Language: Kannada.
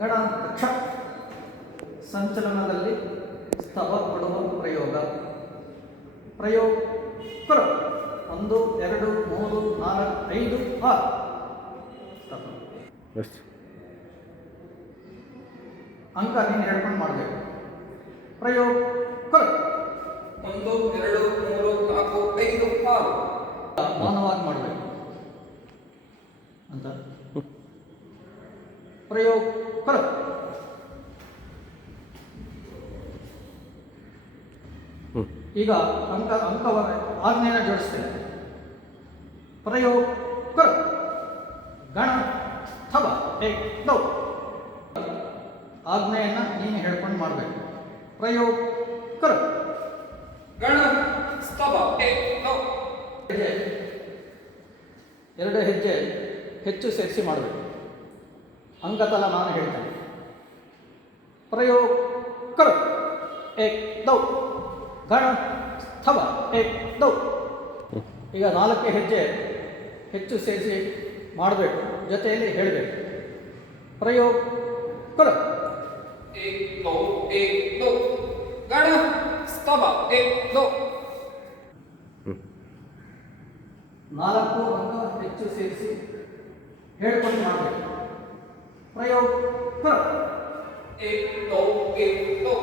ಗಣ ಕ್ಷ ಸಂಚಲನದಲ್ಲಿ ಸ್ತವ ಕೊಡುವ ಪ್ರಯೋಗ. ಪ್ರಯೋಗ ಕೃ 1 2 3 4 5 6 ಅಂಕ ನೀನು ಹೇಳ್ಕೊಂಡು ಮಾಡಬೇಕು. ಪ್ರಯೋಗ ಕೃ 1 2 3 4 5 6 ಮೌನವಾಗಿ ಮಾಡಬೇಕು ಅಂತ. ಪ್ರಯೋಗ ಕೃ ಈಗ ಅಂಕವ ಆಜ್ಞೆಯನ್ನು ಜೋಡಿಸ್ತೇನೆ. ಪ್ರಯೋಗ ಕೃ ಗಣ ಥವ ಏಕ್ ದೌ ಆಜ್ಞೆಯನ್ನು ನೀನು ಹೇಳ್ಕೊಂಡು ಮಾಡಬೇಕು. ಪ್ರಯೋಗ ಕೃ ಗಣ ಸ್ತವ ಏಕ್ ದೌ ಎರಡು ಹೆಜ್ಜೆ ಹೆಚ್ಚು ಸೇರಿಸಿ ಮಾಡಬೇಕು. ಅಂಕತಲ ನಾನು ಹೇಳ್ತೇನೆ. ಪ್ರಯೋಗ ಕೃ ಏಕ್ ದೌ ಗಣ ಸ್ಥವ ಏಕ್ ದೌ. ಈಗ 4 ಹೆಜ್ಜೆ ಹೆಚ್ಚು ಸೇರಿಸಿ ಮಾಡಬೇಕು, ಜೊತೆಯಲ್ಲಿ ಹೇಳಬೇಕು. ಪ್ರಯೋಗ ಕೃ ಏಕ್ ದೌ ಗಣ ಸ್ತವ ಏಕ್ ದೌ. 4 ಅಂಕ ಹೆಚ್ಚು ಸೇರಿಸಿ ಹೇಳ್ಕೊಂಡು ಮಾಡಬೇಕು. ಪ್ರಯೋಗ ಕೃ ಏಕ್ ದೌ